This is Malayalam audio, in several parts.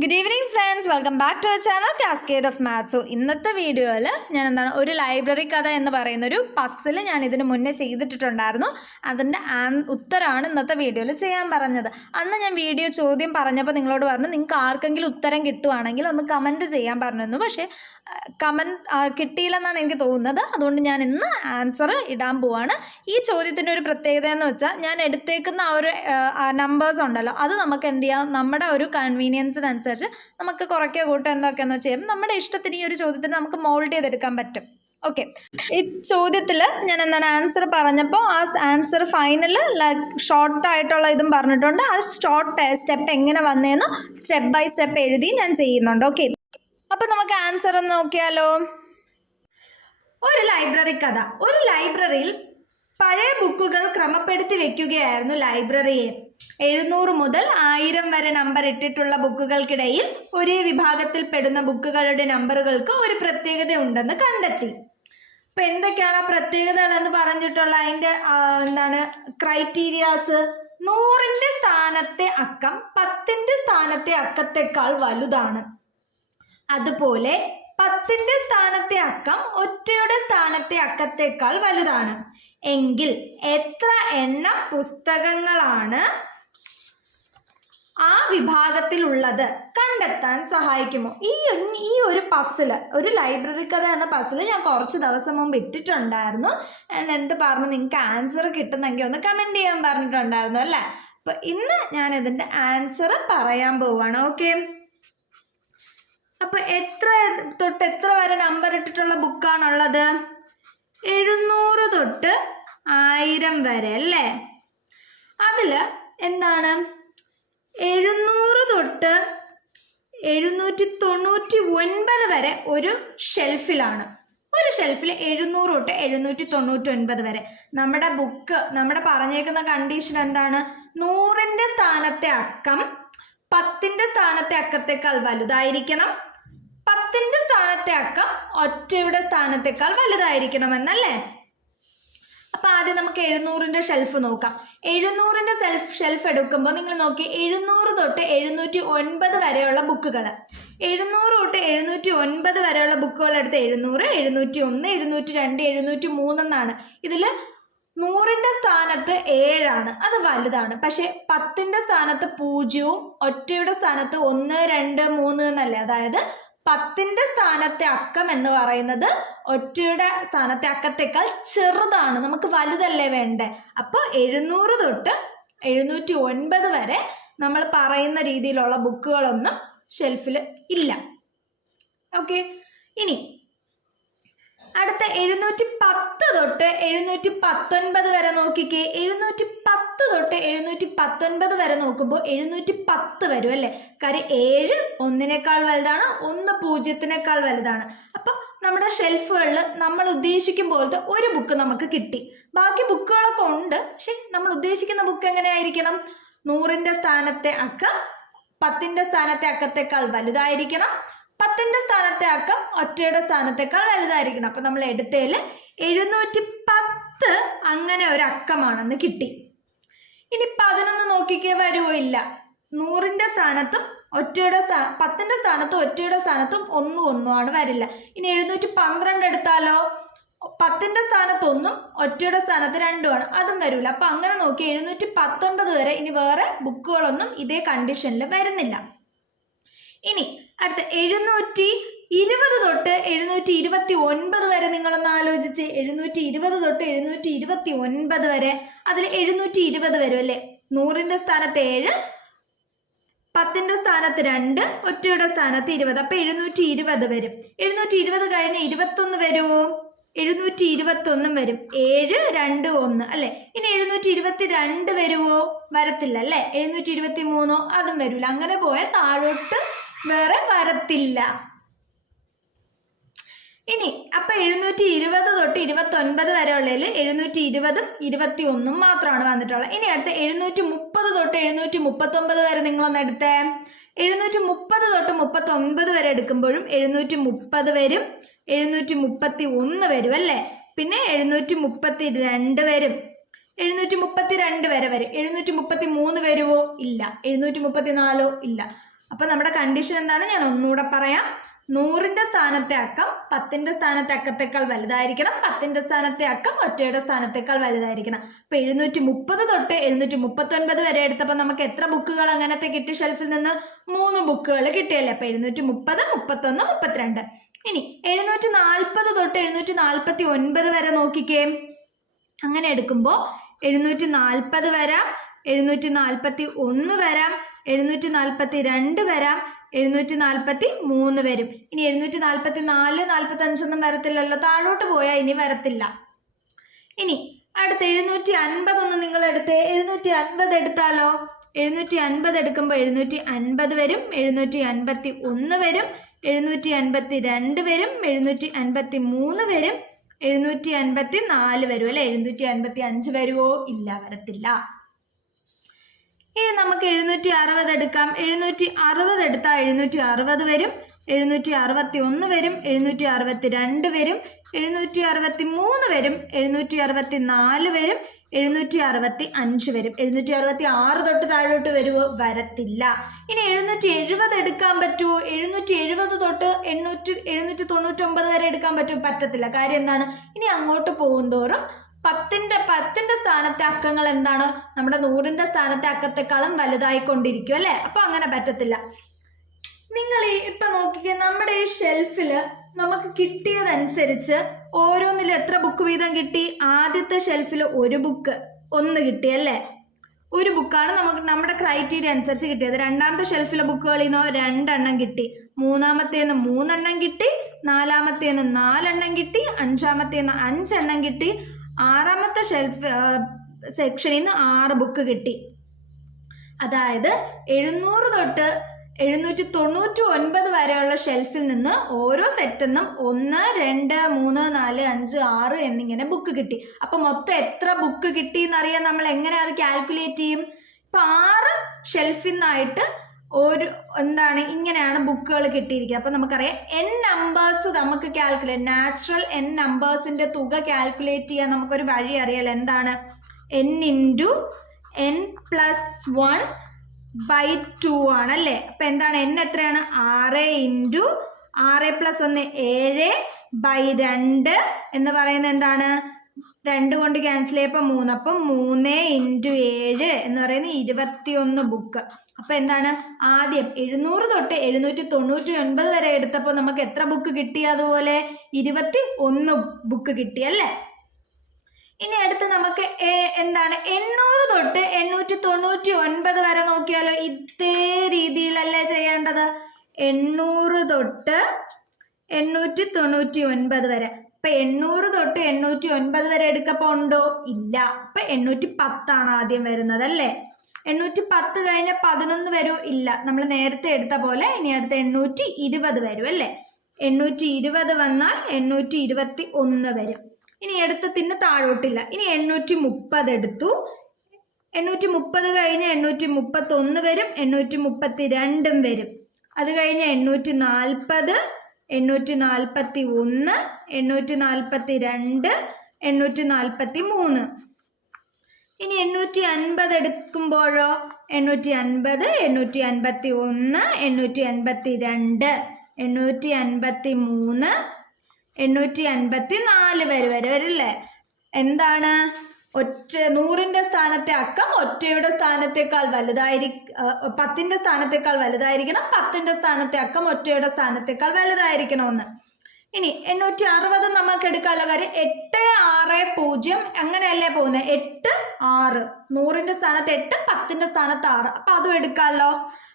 Good evening friends welcome back to our channel cascade of maths ഇന്നത്തെ വീഡിയോയിൽ ഞാൻ എന്താണ് ഒരു ലൈബ്രറി കഥ എന്ന് പറയുന്ന ഒരു പസ്സിൽ ഞാൻ ഇതിന് മുന്നേ ചെയ്തിട്ടുണ്ടായിരുന്നു അതിന്റെ ഉത്തരമാണ് ഇന്നത്തെ വീഡിയോയിൽ ചെയ്യാൻ പറഞ്ഞത്. അന്ന് ഞാൻ വീഡിയോ ചോദ്യം പറഞ്ഞപ്പോൾ നിങ്ങളോട് പറഞ്ഞു നിങ്ങൾക്ക് ആർക്കെങ്കിലും ഉത്തരം കിട്ടുവാണെങ്കിൽ ഒന്ന് കമന്റ് ചെയ്യാൻ പറഞ്ഞിരുന്നു. പക്ഷേ കമന്റ് കിട്ടിയില്ലെന്നാണ് എനിക്ക് തോന്നുന്നത്. അതുകൊണ്ട് ഞാൻ ഇന്ന് ആൻസർ ഇടാൻ പോവാണ്. ഈ ചോദ്യത്തിന്റെ ഒരു പ്രത്യേകത എന്ന് വെച്ചാൽ ഞാൻ എടുത്തേക്കുന്ന ആ ഒരു നമ്പേഴ്സ് ഉണ്ടല്ലോ. അത് നമുക്ക് എന്ത് ചെയ്യാം? നമ്മുടെ ഒരു കൺവീനിയൻസിനനുസരിച്ച് നമുക്ക് കുറയ്ക്കുക കൂട്ടുക എന്തൊക്കെയെന്ന് ചെയ്യാം. നമ്മുടെ ഇഷ്ടത്തിന് ഈ ഒരു ചോദ്യത്തിന് നമുക്ക് മോൾഡ് ചെയ്തെടുക്കാൻ പറ്റും. ഓക്കെ ഈ ചോദ്യത്തിൽ ഞാൻ എന്താണ് ആൻസർ പറഞ്ഞപ്പോൾ ആ ആൻസർ ഫൈനൽ ഷോർട്ട് ആയിട്ടുള്ള ഇതും പറഞ്ഞിട്ടുണ്ട്. ആ ഷോർട്ട് സ്റ്റെപ്പ് എങ്ങനെ വന്നതെന്ന് സ്റ്റെപ്പ് ബൈ സ്റ്റെപ്പ് എഴുതി ഞാൻ ചെയ്യുന്നുണ്ട്. ഓക്കെ അപ്പം നമുക്ക് ആൻസർ ഒന്ന് നോക്കിയാലോ. ഒരു ലൈബ്രറി കഥ. ഒരു ലൈബ്രറിയിൽ പഴയ ബുക്കുകൾ ക്രമപ്പെടുത്തി വെക്കുകയായിരുന്നു ലൈബ്രറിയെ എഴുന്നൂറ് മുതൽ ആയിരം വരെ നമ്പർ ഇട്ടിട്ടുള്ള ബുക്കുകൾക്കിടയിൽ ഒരേ വിഭാഗത്തിൽ പെടുന്ന ബുക്കുകളുടെ നമ്പറുകൾക്ക് ഒരു പ്രത്യേകത ഉണ്ടെന്ന് കണ്ടെത്തി. അപ്പൊ എന്തൊക്കെയാണ് ആ പ്രത്യേകതകളെന്ന് പറഞ്ഞിട്ടുള്ള അതിന്റെ ആ, എന്താണ് ക്രൈറ്റീരിയാസ് നൂറിന്റെ സ്ഥാനത്തെ അക്കം പത്തിന്റെ സ്ഥാനത്തെ അക്കത്തെക്കാൾ വലുതാണ്. അതുപോലെ പത്തിന്റെ സ്ഥാനത്തെ അക്കം ഒറ്റയുടെ സ്ഥാനത്തെ അക്കത്തേക്കാൾ വലുതാണ്. എങ്കിൽ എത്ര എണ്ണം പുസ്തകങ്ങളാണ് ആ വിഭാഗത്തിലുള്ളത് കണ്ടെത്താൻ സഹായിക്കുമോ? ഈ ഈ ഒരു പസിൽ ഒരു ലൈബ്രറി കഥ എന്ന പസിൽ ഞാൻ കുറച്ച് ദിവസം മുമ്പ് ഇട്ടിട്ടുണ്ടായിരുന്നു. എന്ത് പറഞ്ഞു? നിങ്ങൾക്ക് ആൻസർ കിട്ടുന്നെങ്കിൽ ഒന്ന് കമന്റ് ചെയ്യാൻ പറഞ്ഞിട്ടുണ്ടായിരുന്നു അല്ലേ? അപ്പോൾ ഇന്ന് ഞാൻ ഇതിന്റെ ആൻസർ പറയാൻ പോവാണ്. ഓക്കെ അപ്പൊ എത്ര തൊട്ട് എത്ര വരെ നമ്പർ ഇട്ടിട്ടുള്ള ബുക്കാണുള്ളത് എഴുന്നൂറ് തൊട്ട് ആയിരം വരെ അല്ലേ? അതിൽ എന്താണ്? എഴുന്നൂറ് തൊട്ട് എഴുന്നൂറ്റി തൊണ്ണൂറ്റി ഒൻപത് വരെ ഒരു ഷെൽഫിലാണ്. ഒരു ഷെൽഫിൽ എഴുന്നൂറ് തൊട്ട് എഴുന്നൂറ്റി തൊണ്ണൂറ്റി ഒൻപത് വരെ. നമ്മുടെ ബുക്ക് നമ്മുടെ പറഞ്ഞേക്കുന്ന കണ്ടീഷൻ എന്താണ്? നൂറിന്റെ സ്ഥാനത്തെ അക്കം പത്തിന്റെ സ്ഥാനത്തെ അക്കത്തേക്കാൾ വലുതായിരിക്കണം. പത്തിന്റെ സ്ഥാനത്തെ അക്കം ഒറ്റയുടെ സ്ഥാനത്തേക്കാൾ വലുതായിരിക്കണം അപ്പൊ ആദ്യം നമുക്ക് എഴുന്നൂറിന്റെ ഷെൽഫ് നോക്കാം. എഴുന്നൂറിന്റെ സെൽഫ് ഷെൽഫ് എടുക്കുമ്പോൾ നിങ്ങൾ നോക്കി എഴുന്നൂറ് തൊട്ട് എഴുന്നൂറ്റി ഒൻപത് വരെയുള്ള ബുക്കുകൾ. എഴുന്നൂറ് തൊട്ട് എഴുന്നൂറ്റി ഒൻപത് വരെയുള്ള ബുക്കുകൾ എടുത്ത് എഴുന്നൂറ് എഴുന്നൂറ്റി ഒന്ന് എഴുന്നൂറ്റി രണ്ട് എഴുന്നൂറ്റി മൂന്നെന്നാണ് ഇതിൽ നൂറിന്റെ സ്ഥാനത്ത് ഏഴാണ്. അത് വലുതാണ്. പക്ഷെ പത്തിന്റെ സ്ഥാനത്ത് പൂജ്യവും ഒറ്റയുടെ സ്ഥാനത്ത് ഒന്ന് രണ്ട് മൂന്ന് എന്നല്ലേ? അതായത് പത്തിന്റെ സ്ഥാനത്തെ അക്കം എന്ന് പറയുന്നത് ഒറ്റയുടെ സ്ഥാനത്തെ അക്കത്തേക്കാൾ ചെറുതാണ്. നമുക്ക് വലുതല്ലേ വേണ്ടേ? അപ്പോൾ എഴുന്നൂറ് തൊട്ട് എഴുന്നൂറ്റി ഒൻപത് വരെ നമ്മൾ പറയുന്ന രീതിയിലുള്ള ബുക്കുകളൊന്നും ഷെൽഫിൽ ഇല്ല. ഓക്കെ ഇനി അടുത്ത എഴുന്നൂറ്റി പത്ത് തൊട്ട് എഴുന്നൂറ്റി പത്തൊൻപത് വരെ നോക്കിക്കേ. എഴുന്നൂറ്റി പത്ത് തൊട്ട് എഴുന്നൂറ്റി പത്തൊൻപത് വരെ നോക്കുമ്പോൾ എഴുന്നൂറ്റി പത്ത് വരും അല്ലേ? കാര്യം ഏഴ് ഒന്നിനേക്കാൾ വലുതാണ് ഒന്ന് പൂജ്യത്തിനേക്കാൾ വലുതാണ്. അപ്പം നമ്മുടെ ഷെൽഫുകളിൽ നമ്മൾ ഉദ്ദേശിക്കും പോലത്തെ ഒരു ബുക്ക് നമുക്ക് കിട്ടി. ബാക്കി ബുക്കുകളൊക്കെ ഉണ്ട് പക്ഷെ നമ്മൾ ഉദ്ദേശിക്കുന്ന ബുക്ക് എങ്ങനെയായിരിക്കണം? നൂറിന്റെ സ്ഥാനത്തെ അക്കം പത്തിന്റെ സ്ഥാനത്തെ അക്കത്തേക്കാൾ വലുതായിരിക്കണം പത്തിന്റെ സ്ഥാനത്തെ അക്കം ഒറ്റയുടെ സ്ഥാനത്തേക്കാൾ വലുതായിരിക്കണം. അപ്പം നമ്മൾ എടുത്തതിൽ എഴുന്നൂറ്റി പത്ത് അങ്ങനെ ഒരു അക്കമാണെന്ന് കിട്ടി. ഇനി പതിനൊന്ന് നോക്കിക്കേ വരുവോ ഇല്ല. നൂറിന്റെ സ്ഥാനത്തും ഒറ്റയുടെ സ്ഥാ പത്തിന്റെ സ്ഥാനത്തും ഒറ്റയുടെ സ്ഥാനത്തും ഒന്നും ഒന്നും ആണ് വരില്ല. ഇനി എഴുന്നൂറ്റി പന്ത്രണ്ട് എടുത്താലോ? പത്തിന്റെ സ്ഥാനത്ത് ഒന്നും ഒറ്റയുടെ സ്ഥാനത്ത് രണ്ടുമാണ് അതും വരില്ല. അപ്പം അങ്ങനെ നോക്കി എഴുന്നൂറ്റി പത്തൊൻപത് വരെ ഇനി വേറെ ബുക്കുകളൊന്നും ഇതേ കണ്ടീഷനിൽ വരുന്നില്ല. ഇനി അടുത്ത എഴുന്നൂറ്റി ഇരുപത് തൊട്ട് എഴുന്നൂറ്റി ഇരുപത്തി ഒൻപത് വരെ നിങ്ങളൊന്ന് ആലോചിച്ച് എഴുന്നൂറ്റി ഇരുപത് തൊട്ട് എഴുന്നൂറ്റി ഇരുപത്തി ഒൻപത് വരെ അതിൽ എഴുന്നൂറ്റി ഇരുപത് വരും അല്ലേ? നൂറിന്റെ സ്ഥാനത്ത് ഏഴ് പത്തിന്റെ സ്ഥാനത്ത് രണ്ട് ഒറ്റയുടെ സ്ഥാനത്ത് ഇരുപത്. അപ്പൊ എഴുന്നൂറ്റി ഇരുപത് വരും. എഴുന്നൂറ്റി ഇരുപത് കഴിഞ്ഞ് ഇരുപത്തൊന്ന് വരുമോ? എഴുന്നൂറ്റി ഇരുപത്തൊന്നും വരും. ഏഴ് രണ്ട് ഒന്ന് അല്ലെ? ഇനി എഴുന്നൂറ്റി ഇരുപത്തി രണ്ട് വരുമോ? വരത്തില്ല അല്ലേ? എഴുന്നൂറ്റി ഇരുപത്തി മൂന്നോ അതും വരില്ല അങ്ങനെ പോയാൽ താഴോട്ട് വേറെ വരത്തില്ല. ഇനി അപ്പൊ എഴുന്നൂറ്റി ഇരുപത് തൊട്ട് ഇരുപത്തി ഒൻപത് വരെ ഉള്ളതിൽ എഴുന്നൂറ്റി ഇരുപതും ഇരുപത്തി ഒന്നും മാത്രമാണ് വന്നിട്ടുള്ളത്. ഇനി അടുത്ത എഴുന്നൂറ്റി മുപ്പത് തൊട്ട് എഴുന്നൂറ്റി മുപ്പത്തി ഒമ്പത് വരെ നിങ്ങളൊന്ന് എടുത്തേ. എഴുന്നൂറ്റി മുപ്പത് തൊട്ട് മുപ്പത്തി ഒൻപത് വരെ എടുക്കുമ്പോഴും എഴുന്നൂറ്റി മുപ്പത് വരും എഴുന്നൂറ്റി മുപ്പത്തി ഒന്ന് വരും അല്ലേ? പിന്നെ എഴുന്നൂറ്റി മുപ്പത്തി രണ്ട് വരും. എഴുന്നൂറ്റി മുപ്പത്തി രണ്ട് വരെ വരും. എഴുന്നൂറ്റി മുപ്പത്തി മൂന്ന് വരുമോ ഇല്ല. എഴുന്നൂറ്റി മുപ്പത്തി നാലോ ഇല്ല. അപ്പോൾ നമ്മുടെ കണ്ടീഷൻ എന്താണ്? ഞാൻ ഒന്നുകൂടെ പറയാം. നൂറിന്റെ സ്ഥാനത്തെ അക്കം പത്തിന്റെ സ്ഥാനത്തെ അക്കത്തേക്കാൾ വലുതായിരിക്കണം പത്തിന്റെ സ്ഥാനത്തെ അക്കം ഒറ്റയുടെ സ്ഥാനത്തേക്കാൾ വലുതായിരിക്കണം. അപ്പൊ എഴുന്നൂറ്റി മുപ്പത് തൊട്ട് എഴുന്നൂറ്റി മുപ്പത്തി ഒൻപത് വരെ എടുത്തപ്പോൾ നമുക്ക് എത്ര ബുക്കുകൾ അങ്ങനത്തെ കിട്ടി ഷെൽഫിൽ നിന്ന്? മൂന്ന് ബുക്കുകൾ കിട്ടിയല്ലേ? അപ്പൊ എഴുന്നൂറ്റി മുപ്പത് മുപ്പത്തൊന്ന് മുപ്പത്തിരണ്ട്. ഇനി എഴുന്നൂറ്റി നാൽപ്പത് തൊട്ട് എഴുന്നൂറ്റി നാൽപ്പത്തി ഒൻപത് വരെ നോക്കിക്കേ. അങ്ങനെ എടുക്കുമ്പോൾ എഴുന്നൂറ്റി നാൽപ്പത് വരാം എഴുന്നൂറ്റി നാൽപ്പത്തി ഒന്ന് വരാം എഴുന്നൂറ്റി നാൽപ്പത്തി രണ്ട് വരാം എഴുന്നൂറ്റി നാൽപ്പത്തി മൂന്ന് വരും. ഇനി എഴുന്നൂറ്റി നാൽപ്പത്തി നാല് നാൽപ്പത്തി അഞ്ചൊന്നും വരത്തില്ലല്ലോ. താഴോട്ട് പോയാൽ ഇനി വരത്തില്ല. ഇനി അടുത്ത് എഴുന്നൂറ്റി അൻപത് ഒന്ന് നിങ്ങൾ എടുത്ത്. എഴുന്നൂറ്റി അൻപത് എടുത്താലോ? എഴുന്നൂറ്റി അൻപത് എടുക്കുമ്പോൾ എഴുന്നൂറ്റി അൻപത് വരും. എഴുന്നൂറ്റി അൻപത്തി ഒന്ന് വരും. എഴുന്നൂറ്റി അൻപത്തി രണ്ട് വരും. എഴുന്നൂറ്റി അൻപത്തി മൂന്ന് വരും. എഴുന്നൂറ്റി അൻപത്തി നാല് വരും. അല്ലെ? എഴുന്നൂറ്റി അൻപത്തി അഞ്ച് വരുമോ ഇല്ല വരത്തില്ല. ഇനി നമുക്ക് എഴുന്നൂറ്റി അറുപത് എടുക്കാം. എഴുന്നൂറ്റി അറുപത് എടുത്താൽ എഴുന്നൂറ്റി അറുപത് വരും. എഴുന്നൂറ്റി അറുപത്തി ഒന്ന് വരും. എഴുന്നൂറ്റി അറുപത്തി രണ്ട് വരും. എഴുന്നൂറ്റി അറുപത്തി മൂന്ന് വരും. എഴുന്നൂറ്റി അറുപത്തി നാല് വരും. എഴുന്നൂറ്റി അറുപത്തി അഞ്ച് വരും. എഴുന്നൂറ്റി അറുപത്തി ആറ് തൊട്ട് താഴോട്ട് വരുമോ വരത്തില്ല. ഇനി എഴുന്നൂറ്റി എഴുപത് എടുക്കാൻ പറ്റുമോ എഴുന്നൂറ്റി എഴുപത് തൊട്ട് എണ്ണൂറ്റി എഴുന്നൂറ്റി തൊണ്ണൂറ്റൊമ്പത് വരെ എടുക്കാൻ പറ്റുമോ പറ്റത്തില്ല. കാര്യം എന്താണ്? ഇനി അങ്ങോട്ട് പോകുന്തോറും പത്തിന്റെ പത്തിന്റെ സ്ഥാനത്തെ അക്കങ്ങൾ എന്താണ്? നമ്മുടെ നൂറിന്റെ സ്ഥാനത്തെ അക്കത്തെക്കാളും വലുതായിക്കൊണ്ടിരിക്കും അല്ലേ? അപ്പൊ അങ്ങനെ പറ്റത്തില്ല. നിങ്ങൾ ഈ ഇപ്പൊ നോക്കിക്കേ നമ്മുടെ ഈ ഷെൽഫിൽ നമുക്ക് കിട്ടിയതനുസരിച്ച് ഓരോന്നിലും എത്ര ബുക്ക് വീതം കിട്ടി? ആദ്യത്തെ ഷെൽഫിൽ ഒരു ബുക്ക് ഒന്ന് കിട്ടി അല്ലേ? ഒരു ബുക്കാണ് നമുക്ക് നമ്മുടെ ക്രൈറ്റീരിയ അനുസരിച്ച് കിട്ടിയത്. രണ്ടാമത്തെ ഷെൽഫിലെ ബുക്കുകളിൽ നിന്നോ രണ്ടെണ്ണം കിട്ടി. മൂന്നാമത്തേന്ന് മൂന്നെണ്ണം കിട്ടി നാലാമത്തേന്ന് നാലെണ്ണം കിട്ടി അഞ്ചാമത്തേന്ന് അഞ്ചെണ്ണം കിട്ടി. ആറാമത്തെ ഷെൽഫ് സെക്ഷനിൽ നിന്ന് ആറ് ബുക്ക് കിട്ടി. അതായത് എഴുന്നൂറ് തൊട്ട് എഴുന്നൂറ്റി തൊണ്ണൂറ്റി ഒൻപത് വരെയുള്ള ഷെൽഫിൽ നിന്ന് ഓരോ സെറ്റിൽ നിന്നും ഒന്ന് രണ്ട് മൂന്ന് നാല് അഞ്ച് ആറ് എന്നിങ്ങനെ ബുക്ക് കിട്ടി. അപ്പം മൊത്തം എത്ര ബുക്ക് കിട്ടി എന്നറിയാൻ നമ്മൾ എങ്ങനെ അത് കാൽക്കുലേറ്റ് ചെയ്യും? ഇപ്പം ആറ് ഷെൽഫിൽ നിന്നായിട്ട് ഒരു എന്താണ് ഇങ്ങനെയാണ് ബുക്കുകൾ കിട്ടിയിരിക്കുന്നത്. അപ്പൊ നമുക്കറിയാം എൻ നമ്പേഴ്സ് നമുക്ക് കാൽക്കുലേറ്റ് നാച്ചുറൽ എൻ നമ്പേഴ്സിന്റെ തുക കാൽക്കുലേറ്റ് ചെയ്യാൻ നമുക്കൊരു വഴി അറിയാലോ എന്താണ്? N into N plus one by two ആണ് അല്ലേ? അപ്പൊ എന്താണ് എൻ എത്രയാണ്? ആറ് ഇന്റു ആറ് പ്ലസ് ഒന്ന് ഏഴ് ബൈ രണ്ട് എന്ന് പറയുന്നത് എന്താണ്? രണ്ട് കൊണ്ട് ക്യാൻസൽ ചെയ്യപ്പോൾ മൂന്ന്. അപ്പം മൂന്ന് ഇന്റു ഏഴ് എന്ന് പറയുന്നത് ഇരുപത്തിയൊന്ന് ബുക്ക് അപ്പം എന്താണ്? ആദ്യം എഴുന്നൂറ് തൊട്ട് എഴുന്നൂറ്റി തൊണ്ണൂറ്റി ഒൻപത് വരെ എടുത്തപ്പോൾ നമുക്ക് എത്ര ബുക്ക് കിട്ടി? അതുപോലെ ഇരുപത്തി ഒന്ന് ബുക്ക് കിട്ടി അല്ലേ? ഇനി അടുത്ത് നമുക്ക് എന്താണ്? എണ്ണൂറ് തൊട്ട് എണ്ണൂറ്റി തൊണ്ണൂറ്റി ഒൻപത് വരെ നോക്കിയാലോ ഇതേ രീതിയിലല്ലേ ചെയ്യേണ്ടത്? എണ്ണൂറ് തൊട്ട് എണ്ണൂറ്റി തൊണ്ണൂറ്റി ഒൻപത് വരെ. അപ്പൊ എണ്ണൂറ് തൊട്ട് എണ്ണൂറ്റി ഒൻപത് വരെ എടുക്കപ്പോ ഉണ്ടോ? ഇല്ല. ഇപ്പൊ എണ്ണൂറ്റി പത്താണ് ആദ്യം വരുന്നത് അല്ലേ? എണ്ണൂറ്റി പത്ത് കഴിഞ്ഞ പതിനൊന്ന് വരൂ. ഇല്ല. നമ്മൾ നേരത്തെ എടുത്ത പോലെ ഇനി അടുത്ത എണ്ണൂറ്റി ഇരുപത് വരും അല്ലേ? എണ്ണൂറ്റി ഇരുപത് വന്നാൽ എണ്ണൂറ്റി ഇരുപത്തി ഒന്ന് വരും. ഇനി എടുത്തത്തിന് താഴോട്ടില്ല. ഇനി എണ്ണൂറ്റി മുപ്പത് എടുത്തു. എണ്ണൂറ്റി മുപ്പത് കഴിഞ്ഞ് എണ്ണൂറ്റി മുപ്പത്തി ഒന്ന് വരും. എണ്ണൂറ്റി മുപ്പത്തി രണ്ടും വരും. അത് കഴിഞ്ഞ് എണ്ണൂറ്റി നാൽപ്പത് എണ്ണൂറ്റി നാൽപ്പത്തി ഒന്ന് എണ്ണൂറ്റി നാൽപ്പത്തി രണ്ട് എണ്ണൂറ്റി നാൽപ്പത്തി മൂന്ന് ഇനി എണ്ണൂറ്റി അൻപത് എടുക്കുമ്പോഴോ? എണ്ണൂറ്റി അൻപത് എണ്ണൂറ്റി അൻപത്തി ഒന്ന് എണ്ണൂറ്റി അൻപത്തി രണ്ട് എണ്ണൂറ്റി അൻപത്തി മൂന്ന് എണ്ണൂറ്റി അൻപത്തി നാല് വരെ വരും അല്ലേ എന്താണ്? ഒറ്റ നൂറിന്റെ സ്ഥാനത്തെ അക്കം ഒറ്റയുടെ സ്ഥാനത്തേക്കാൾ വലുതായിരി പത്തിന്റെ സ്ഥാനത്തേക്കാൾ വലുതായിരിക്കണം പത്തിന്റെ സ്ഥാനത്തെ അക്കം ഒറ്റയുടെ സ്ഥാനത്തേക്കാൾ വലുതായിരിക്കണമെന്ന്. ഇനി എണ്ണൂറ്റി അറുപത് നമുക്ക് എടുക്കാനുള്ള കാര്യം എട്ട് ആറ് പൂജ്യം അങ്ങനെയല്ലേ പോകുന്നത്? എട്ട് ആറ്. നൂറിന്റെ സ്ഥാനത്ത് എട്ട് പത്തിന്റെ സ്ഥാനത്ത് ആറ്. അപ്പൊ അതും എടുക്കാമല്ലോ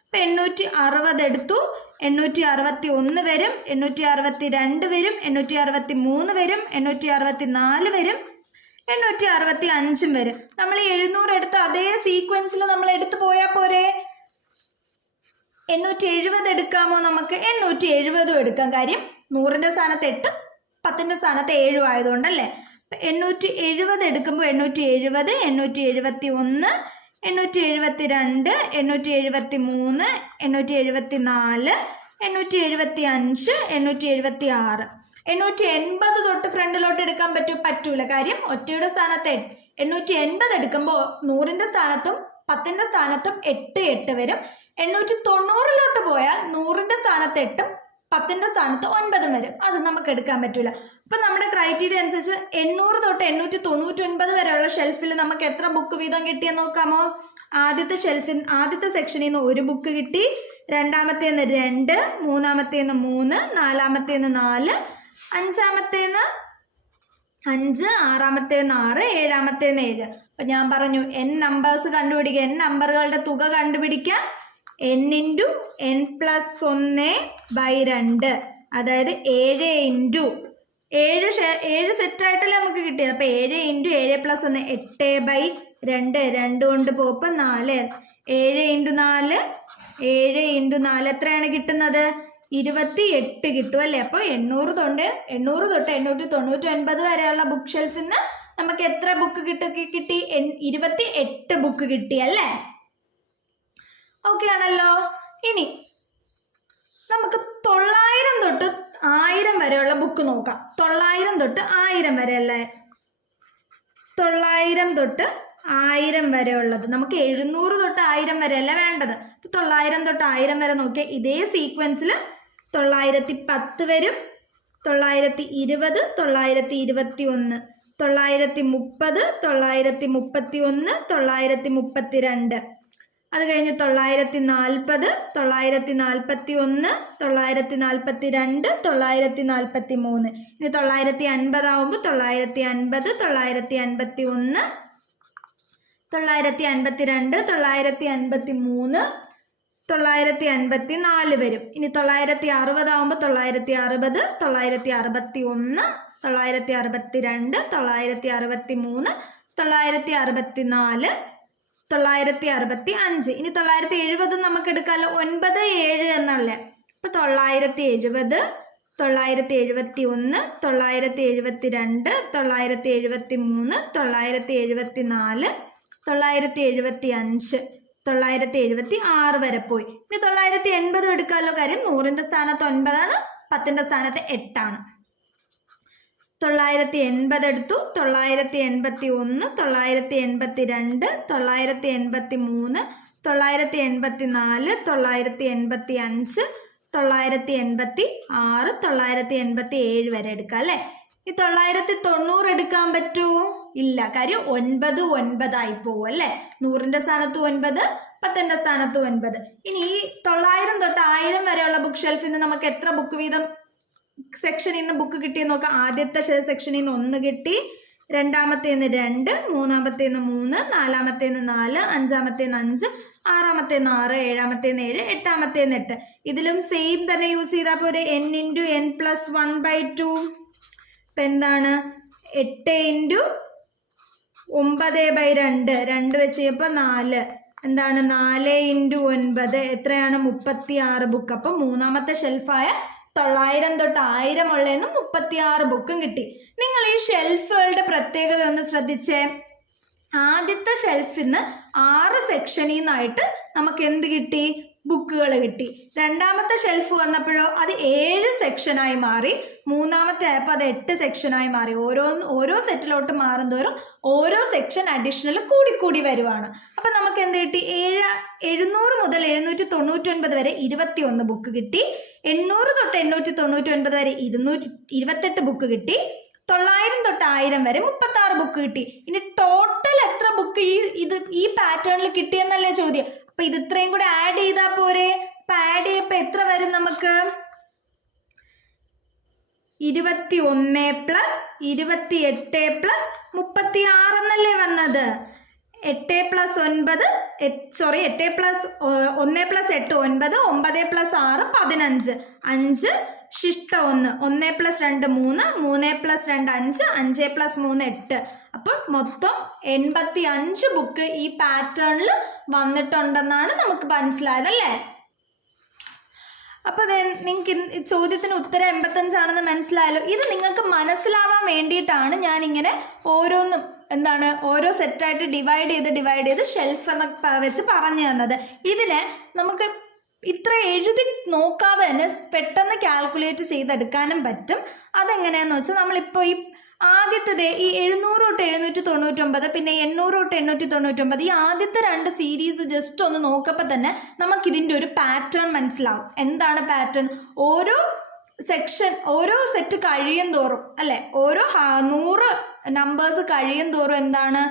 അപ്പൊ എണ്ണൂറ്റി അറുപത് എടുത്തു. എണ്ണൂറ്റി അറുപത്തി ഒന്ന് വരും എണ്ണൂറ്റി അറുപത്തി രണ്ട് വരും എണ്ണൂറ്റി അറുപത്തി മൂന്ന് വരും എണ്ണൂറ്റി അറുപത്തി നാല് വരും. എണ്ണൂറ്റി അറുപത്തി അഞ്ചും വരും. നമ്മൾ ഈ എഴുന്നൂറ് എടുത്ത് അതേ സീക്വൻസിൽ നമ്മൾ എടുത്തു പോയാൽ പോരെ? എണ്ണൂറ്റി എഴുപത് എടുക്കാമോ നമുക്ക്? എണ്ണൂറ്റി എഴുപതും എടുക്കാം. കാര്യം നൂറിന്റെ സ്ഥാനത്ത് എട്ട് പത്തിന്റെ സ്ഥാനത്ത് ഏഴും ആയതുകൊണ്ടല്ലേ? എണ്ണൂറ്റി എഴുപത് എടുക്കുമ്പോൾ എണ്ണൂറ്റി എഴുപത് എണ്ണൂറ്റി എഴുപത്തി ഒന്ന് എണ്ണൂറ്റി എഴുപത്തി രണ്ട് എണ്ണൂറ്റി എഴുപത്തി മൂന്ന് എണ്ണൂറ്റി എഴുപത്തി നാല് എണ്ണൂറ്റി എഴുപത്തി അഞ്ച് എണ്ണൂറ്റി എഴുപത്തി ആറ് എണ്ണൂറ്റി എൺപത് തൊട്ട് ഫ്രണ്ടിലോട്ട് എടുക്കാൻ പറ്റും പറ്റൂല. കാര്യം ഒറ്റയുടെ സ്ഥാനത്ത് എണ്ണൂറ്റി എൺപത് എടുക്കുമ്പോൾ നൂറിന്റെ സ്ഥാനത്തും പത്തിന്റെ സ്ഥാനത്തും എട്ട് എട്ട് വരും. എണ്ണൂറ്റി തൊണ്ണൂറിലോട്ട് പോയാൽ നൂറിന്റെ സ്ഥാനത്ത് എട്ടും പത്തിന്റെ സ്ഥാനത്ത് ഒൻപതും വരും. അത് നമുക്ക് എടുക്കാൻ പറ്റില്ല അപ്പൊ നമ്മുടെ ക്രൈറ്റീരിയ അനുസരിച്ച് എണ്ണൂറ് തൊട്ട് എണ്ണൂറ്റി തൊണ്ണൂറ്റി ഒൻപത് വരെയുള്ള ഷെൽഫിൽ നമുക്ക് എത്ര ബുക്ക് വീതം കിട്ടിയെന്ന് നോക്കാമോ? ആദ്യത്തെ ഷെൽഫിൽ ആദ്യത്തെ സെക്ഷനിൽ നിന്ന് ഒരു ബുക്ക് കിട്ടി. രണ്ടാമത്തേന്ന് രണ്ട് മൂന്നാമത്തേന്ന് മൂന്ന് നാലാമത്തേന്ന് നാല് അഞ്ചാമത്തേന്ന്? അഞ്ച് ആറാമത്തേന്ന് ആറ് ഏഴാമത്തേന്ന് ഏഴ്. അപ്പൊ ഞാൻ പറഞ്ഞു എൻ നമ്പേഴ്സ് കണ്ടുപിടിക്കുക എൻ നമ്പറുകളുടെ തുക കണ്ടുപിടിക്കുക എൻ ഇന്റു എൻ പ്ലസ് ഒന്ന് ബൈ രണ്ട്. അതായത് ഏഴ് ഇന്റു ഏഴ് ഏഴ് സെറ്റായിട്ടല്ലേ നമുക്ക് കിട്ടിയത്. അപ്പൊ ഏഴ് ഇന്റു ഏഴ് പ്ലസ് ഒന്ന് എട്ട് ബൈ രണ്ട്. രണ്ട് കൊണ്ട് പോപ്പം നാല്. ഏഴ് ഇന്റു നാല്. ഏഴ് ഇന്റു നാല് എത്രയാണ് കിട്ടുന്നത്? ഇരുപത്തി എട്ട് കിട്ടും അല്ലേ? അപ്പോൾ എണ്ണൂറ് തൊണ്ട് എണ്ണൂറ് തൊട്ട് എണ്ണൂറ്റി തൊണ്ണൂറ്റി ഒൻപത് വരെയുള്ള ബുക്ക് ഷെൽഫിൽ നിന്ന് നമുക്ക് എത്ര ബുക്ക് കിട്ട കിട്ടി? ഇരുപത്തി എട്ട് ബുക്ക് കിട്ടി അല്ലേ? ഓക്കെ ആണല്ലോ. ഇനി നമുക്ക് തൊള്ളായിരം തൊട്ട് ആയിരം വരെയുള്ള ബുക്ക് നോക്കാം. തൊള്ളായിരം തൊട്ട് ആയിരം വരെ അല്ലേ? തൊള്ളായിരം തൊട്ട് ആയിരം വരെ ഉള്ളത് നമുക്ക് എഴുന്നൂറ് തൊട്ട് ആയിരം വരെ അല്ല വേണ്ടത്? തൊള്ളായിരം തൊട്ട് ആയിരം വരെ നോക്കിയാൽ ഇതേ സീക്വൻസിൽ തൊള്ളായിരത്തി പത്ത് വരും. തൊള്ളായിരത്തി ഇരുപത് തൊള്ളായിരത്തി ഇരുപത്തി ഒന്ന് തൊള്ളായിരത്തി മുപ്പത് തൊള്ളായിരത്തി മുപ്പത്തി ഒന്ന് തൊള്ളായിരത്തി മുപ്പത്തി രണ്ട് അത് കഴിഞ്ഞ് തൊള്ളായിരത്തി നാൽപ്പത് തൊള്ളായിരത്തി നാൽപ്പത്തി ഒന്ന് തൊള്ളായിരത്തി നാൽപ്പത്തി രണ്ട് തൊള്ളായിരത്തി നാൽപ്പത്തി മൂന്ന് ഇനി തൊള്ളായിരത്തി അൻപതാവുമ്പോൾ തൊള്ളായിരത്തി അൻപത് തൊള്ളായിരത്തി അൻപത്തി ഒന്ന് തൊള്ളായിരത്തി അൻപത്തി രണ്ട് തൊള്ളായിരത്തി അൻപത്തി മൂന്ന് തൊള്ളായിരത്തി അൻപത്തി നാല് വരും. ഇനി തൊള്ളായിരത്തി അറുപതാവുമ്പോൾ തൊള്ളായിരത്തി അറുപത് തൊള്ളായിരത്തി അറുപത്തി ഒന്ന് തൊള്ളായിരത്തി അറുപത്തി രണ്ട് തൊള്ളായിരത്തി അറുപത്തി മൂന്ന് തൊള്ളായിരത്തി അറുപത്തി നാല് തൊള്ളായിരത്തി അറുപത്തി അഞ്ച് ഇനി തൊള്ളായിരത്തി എഴുപത് നമുക്ക് എടുക്കാമല്ലോ ഒൻപത് ഏഴ് എന്നുള്ളത് അപ്പൊ തൊള്ളായിരത്തി എഴുപത് തൊള്ളായിരത്തി എഴുപത്തി ഒന്ന് തൊള്ളായിരത്തി എഴുപത്തി രണ്ട് തൊള്ളായിരത്തി എഴുപത്തി മൂന്ന് തൊള്ളായിരത്തി എഴുപത്തി നാല് തൊള്ളായിരത്തി എഴുപത്തി അഞ്ച് തൊള്ളായിരത്തി എഴുപത്തി ആറ് വരെ പോയി. ഇനി തൊള്ളായിരത്തി എൺപത് എടുക്കാമല്ലോ കാര്യം? നൂറിന്റെ സ്ഥാനത്ത് ഒൻപതാണ് പത്തിന്റെ സ്ഥാനത്ത് എട്ടാണ്. തൊള്ളായിരത്തി എൺപത് എടുത്തു തൊള്ളായിരത്തി എൺപത്തി ഒന്ന് തൊള്ളായിരത്തി എൺപത്തി രണ്ട് തൊള്ളായിരത്തി എൺപത്തി മൂന്ന് തൊള്ളായിരത്തി എൺപത്തി നാല് തൊള്ളായിരത്തി എൺപത്തി അഞ്ച് തൊള്ളായിരത്തി എൺപത്തി ആറ് തൊള്ളായിരത്തി എൺപത്തി ഏഴ് വരെ എടുക്കാം അല്ലേ? ഈ തൊള്ളായിരത്തി തൊണ്ണൂറ് എടുക്കാൻ പറ്റുമോ ഇല്ല കാര്യം ഒൻപത് ഒൻപതായി പോവും അല്ലെ? നൂറിന്റെ സ്ഥാനത്ത് ഒൻപത് പത്തിന്റെ സ്ഥാനത്ത് ഒൻപത്. ഇനി ഈ തൊള്ളായിരം തൊട്ട് ആയിരം വരെയുള്ള ബുക്ക് ഷെൽഫിൽ നിന്ന് നമുക്ക് എത്ര ബുക്ക് വീതം സെക്ഷനിൽ നിന്ന് ബുക്ക് കിട്ടിയെന്ന് നോക്കാം. ആദ്യത്തെ സെക്ഷനിൽ നിന്ന് ഒന്ന് കിട്ടി. രണ്ടാമത്തേന്ന് രണ്ട് മൂന്നാമത്തേന്ന് മൂന്ന് നാലാമത്തേന്ന് നാല് അഞ്ചാമത്തേന്ന് അഞ്ച് ആറാമത്തേന്ന് ആറ് ഏഴാമത്തേന്ന് ഏഴ് എട്ടാമത്തേന്ന് എട്ട്. ഇതിലും സെയിം തന്നെ യൂസ് ചെയ്താൽ പോരെ. N into N plus one by two ഇപ്പം എന്താണ്? എട്ട് ഇന്റു ഒമ്പത് ബൈ രണ്ട്. രണ്ട് വെച്ച് കഴിയുമ്പോൾ നാല്. എന്താണ്? നാല് ഇന്റു ഒൻപത്. എത്രയാണ്? മുപ്പത്തി ആറ് ബുക്ക് അപ്പം മൂന്നാമത്തെ ഷെൽഫായ തൊള്ളായിരം തൊട്ട് ആയിരം ഉള്ളതെന്ന് മുപ്പത്തി ആറ് ബുക്കും കിട്ടി. നിങ്ങൾ ഈ ഷെൽഫുകളുടെ പ്രത്യേകത ഒന്ന് ശ്രദ്ധിച്ചേ. ആദ്യത്തെ ഷെൽഫിൽ നിന്ന് ആറ് സെക്ഷനിൽ നിന്നായിട്ട് നമുക്ക് എന്ത് കിട്ടി? ബുക്കുകൾ കിട്ടി. രണ്ടാമത്തെ ഷെൽഫ് വന്നപ്പോഴോ അത് ഏഴ് സെക്ഷനായി മാറി. മൂന്നാമത്തെ ആയപ്പോൾ അത് എട്ട് സെക്ഷനായി മാറി. ഓരോ ഓരോ സെറ്റിലോട്ട് മാറും തോറും ഓരോ സെക്ഷൻ അഡീഷണൽ കൂടിക്കൂടി വരുവാണ്. അപ്പം നമുക്ക് എന്ത് കിട്ടി? ഏഴ് എഴുന്നൂറ് മുതൽ എഴുന്നൂറ്റി തൊണ്ണൂറ്റൊൻപത് വരെ ഇരുപത്തി ഒന്ന് ബുക്ക് കിട്ടി. എണ്ണൂറ് തൊട്ട് എണ്ണൂറ്റി തൊണ്ണൂറ്റി ഒൻപത് വരെ ഇരുന്നൂറ്റി ഇരുപത്തെട്ട് ബുക്ക് കിട്ടി. തൊള്ളായിരം തൊട്ട് ആയിരം വരെ മുപ്പത്തി ആറ് ബുക്ക് കിട്ടി. ഇനി ടോട്ടൽ എത്ര ബുക്ക് ഈ ഇത് ഈ പാറ്റേണിൽ കിട്ടിയെന്നല്ലേ ചോദ്യം. അപ്പൊ ഇത് ഇത്രയും കൂടെ ആഡ് ചെയ്താൽ പോരെ? അപ്പൊ ആഡ് ചെയ്യപ്പോ എത്ര വരും നമുക്ക്? ഇരുപത്തി ഒന്ന് പ്ലസ് ഇരുപത്തി എട്ട് പ്ലസ് മുപ്പത്തി ആറ് എന്നല്ലേ വന്നത്? എട്ട് പ്ലസ് ഒൻപത് സോറി എട്ട് പ്ലസ് ഒന്ന് പ്ലസ് എട്ട് ഒൻപത് ഒമ്പത് പ്ലസ് ആറ് പതിനഞ്ച്. അഞ്ച് ശിഷ്ട ഒന്ന് ഒന്ന് പ്ലസ് രണ്ട് മൂന്ന് മൂന്ന് പ്ലസ് രണ്ട് അഞ്ച് അഞ്ച് പ്ലസ് മൂന്ന് എട്ട്. അപ്പോൾ മൊത്തം എൺപത്തി അഞ്ച് ബുക്ക് ഈ പാറ്റേണിൽ വന്നിട്ടുണ്ടെന്നാണ് നമുക്ക് മനസ്സിലായത് അല്ലേ? അപ്പോൾ നിങ്ങൾക്ക് ഈ ചോദ്യത്തിന് ഉത്തരം എൺപത്തഞ്ചാണെന്ന് മനസ്സിലായല്ലോ. ഇത് നിങ്ങൾക്ക് മനസ്സിലാവാൻ വേണ്ടിയിട്ടാണ് ഇങ്ങനെ ഓരോന്നും എന്താണ് ഓരോ സെറ്റായിട്ട് ഡിവൈഡ് ചെയ്ത് ഡിവൈഡ് ചെയ്ത് ഷെൽഫ് എന്ന് വെച്ച് പറഞ്ഞു തന്നത്. ഇതിനെ നമുക്ക് ഇത്ര എഴുതി നോക്കാതെ തന്നെ പെട്ടെന്ന് കാൽക്കുലേറ്റ് ചെയ്തെടുക്കാനും പറ്റും. അതെങ്ങനെയാന്ന് വെച്ചാൽ നമ്മളിപ്പോൾ ഈ ആദ്യത്തെ ഈ എഴുന്നൂറ് തൊട്ട് എഴുന്നൂറ്റി തൊണ്ണൂറ്റൊമ്പത് പിന്നെ എണ്ണൂറ് തൊട്ട് എണ്ണൂറ്റി തൊണ്ണൂറ്റൊമ്പത് ഈ ആദ്യത്തെ രണ്ട് സീരീസ് ജസ്റ്റ് ഒന്ന് നോക്കപ്പോൾ തന്നെ നമുക്കിതിന്റെ ഒരു പാറ്റേൺ മനസ്സിലാവും. എന്താണ് പാറ്റേൺ ഓരോ സെക്ഷൻ ഓരോ സെറ്റ് കഴിയും തോറും അല്ലെ? ഓരോ നൂറ് നമ്പേഴ്സ് കഴിയും തോറും എന്താണ്?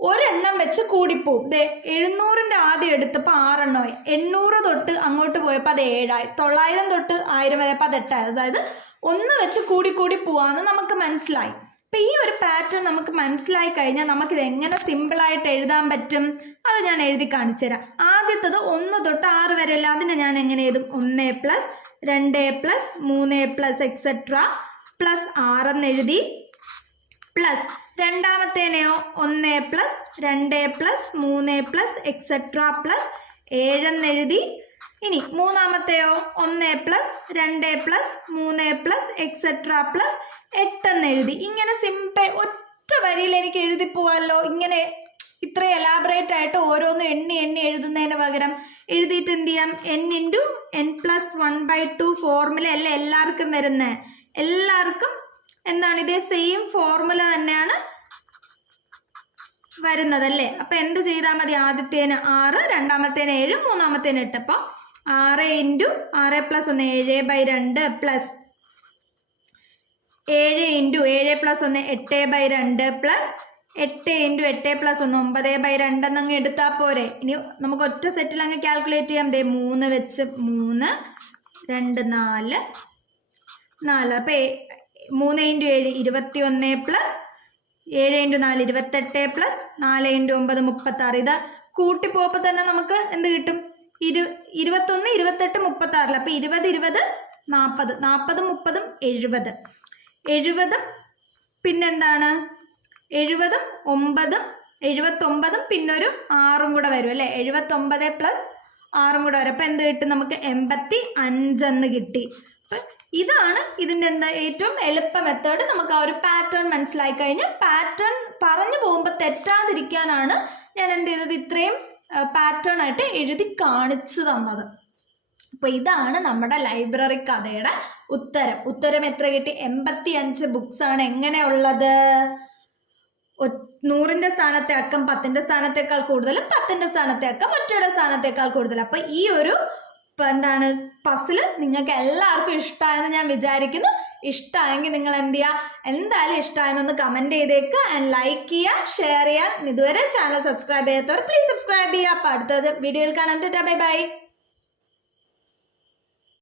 ഒരെണ്ണം വെച്ച് കൂടിപ്പോവും ദേ എഴുന്നൂറിന്റെ ആദ്യം എടുത്തപ്പോൾ ആറെണ്ണമായി എണ്ണൂറ് തൊട്ട് അങ്ങോട്ട് പോയപ്പോൾ അത് ഏഴായി. തൊള്ളായിരം തൊട്ട് ആയിരം വരെ അപ്പോൾ അത് എട്ടായി. അതായത് ഒന്ന് വെച്ച് കൂടി കൂടി പോവാന്ന് നമുക്ക് മനസ്സിലായി. അപ്പം ഈ ഒരു പാറ്റേൺ നമുക്ക് മനസ്സിലായി കഴിഞ്ഞാൽ നമുക്കിത് എങ്ങനെ സിമ്പിളായിട്ട് എഴുതാൻ പറ്റും? അത് ഞാൻ എഴുതി കാണിച്ചു തരാം. ആദ്യത്തത് ഒന്ന് തൊട്ട് ആറ് വരെ അല്ല അതിനെ ഞാൻ എങ്ങനെ എഴുതും? ഒന്ന് പ്ലസ് രണ്ട് പ്ലസ് മൂന്ന് പ്ലസ് എക്സെട്ര പ്ലസ് ആറെന്ന് എഴുതി പ്ലസ് രണ്ടാമത്തേനെയോ ഒന്ന് പ്ലസ് രണ്ട് പ്ലസ് മൂന്ന് പ്ലസ് എക്സെട്ര പ്ലസ് ഏഴെന്നെഴുതി ഇനി മൂന്നാമത്തെയോ ഒന്ന് പ്ലസ് രണ്ട് പ്ലസ് മൂന്ന് പ്ലസ് എക്സെട്ര പ്ലസ് എട്ടെന്നെഴുതി ഇങ്ങനെ സിമ്പിൾ ഒറ്റ വരിയിൽ എനിക്ക് എഴുതി പോവാമല്ലോ ഇങ്ങനെ ഇത്ര എലാബറേറ്റ് ആയിട്ട് ഓരോന്ന് എണ്ണി എണ്ണി എഴുതുന്നതിന് പകരം എഴുതിയിട്ട് എന്ത് ചെയ്യാം? N into N plus one by two formula അല്ലേ എല്ലാവർക്കും വരുന്നത് എല്ലാവർക്കും എന്താണ് ഇതേ സെയിം ഫോർമുല തന്നെയാണ് വരുന്നത് അല്ലേ അപ്പൊ എന്ത് ചെയ്താൽ മതി? ആദ്യത്തേന് ആറ് രണ്ടാമത്തേന് ഏഴ് മൂന്നാമത്തേന് എട്ട്. അപ്പോൾ ആറ് ഇന്റു ആറ് പ്ലസ് ഒന്ന് ഏഴ് ബൈ രണ്ട് പ്ലസ് ഏഴ് ഇന്റു ഏഴ് പ്ലസ് ഒന്ന് എട്ട് ബൈ രണ്ട് പ്ലസ് എട്ട് ഇന്റു എട്ട് പ്ലസ് ഒന്ന് ഒമ്പത് ബൈ രണ്ട് എന്നങ്ങ് എടുത്താൽ പോരെ. ഇനി നമുക്ക് ഒറ്റ സെറ്റിൽ അങ്ങ് കാൽക്കുലേറ്റ് ചെയ്യാം. ദേ മൂന്ന് വെച്ച് മൂന്ന് രണ്ട് നാല് നാല്. അപ്പം മൂന്ന് ഇന്റു ഏഴ് ഇരുപത്തി ഒന്ന് പ്ലസ് ഏഴ് ഇന്റു നാല് ഇരുപത്തെട്ട് പ്ലസ് നാല് ഇന്റു ഒമ്പത് മുപ്പത്താറ്. ഇത് കൂട്ടിപ്പോയപ്പോൾ തന്നെ നമുക്ക് എന്ത് കിട്ടും? ഇരു ഇരുപത്തൊന്ന് ഇരുപത്തെട്ട് മുപ്പത്താറിൽ അപ്പം ഇരുപത് ഇരുപത് നാൽപ്പത് നാൽപ്പതും മുപ്പതും എഴുപത്. എഴുപതും പിന്നെന്താണ്? എഴുപതും ഒമ്പതും എഴുപത്തൊമ്പതും പിന്നൊരു ആറും കൂടെ വരും അല്ലേ? എഴുപത്തൊമ്പത് പ്ലസ് ആറും കൂടെ വരും. അപ്പം എന്ത് കിട്ടും? നമുക്ക് എൺപത്തി അഞ്ചെന്ന് കിട്ടി. അപ്പം ഇതാണ് ഇതിന്റെ എന്താ ഏറ്റവും എളുപ്പ മെത്തേഡ് നമുക്ക് ആ ഒരു പാറ്റേൺ മനസ്സിലായി കഴിഞ്ഞാൽ പാറ്റേൺ പറഞ്ഞു പോകുമ്പോൾ തെറ്റാതിരിക്കാനാണ് ഞാൻ എന്ത് ചെയ്തത്? ഇത്രയും പാറ്റേൺ ആയിട്ട് എഴുതി കാണിച്ചു തന്നത്. അപ്പോൾ ഇതാണ് നമ്മുടെ ലൈബ്രറി കഥയുടെ ഉത്തരം. ഉത്തരം എത്ര കിട്ടി? എൺപത്തി അഞ്ച് ബുക്സ് ആണ് എങ്ങനെയുള്ളത് നൂറിന്റെ സ്ഥാനത്തെ അക്കം പത്തിന്റെ സ്ഥാനത്തേക്കാൾ കൂടുതലും പത്തിന്റെ സ്ഥാനത്തെ അക്കം ഒറ്റയുടെ സ്ഥാനത്തേക്കാൾ കൂടുതലും അപ്പൊ ഈ ഒരു ഇപ്പൊ എന്താണ്? പസിൽ നിങ്ങൾക്ക് എല്ലാവർക്കും ഇഷ്ടമായെന്ന് ഞാൻ വിചാരിക്കുന്നു. ഇഷ്ടമായെങ്കിൽ നിങ്ങൾ എന്ത് ചെയ്യുക എന്തായാലും ഇഷ്ടമായെന്നൊന്ന് കമന്റ് ചെയ്തേക്കുക ആൻഡ് ലൈക്ക് ചെയ്യുക ഷെയർ ചെയ്യുക ഇതുവരെ ചാനൽ സബ്സ്ക്രൈബ് ചെയ്യാത്തവർ പ്ലീസ് സബ്സ്ക്രൈബ് ചെയ്യുക അപ്പോൾ അടുത്തത് വീഡിയോയിൽ കാണാൻ ബൈ ബൈ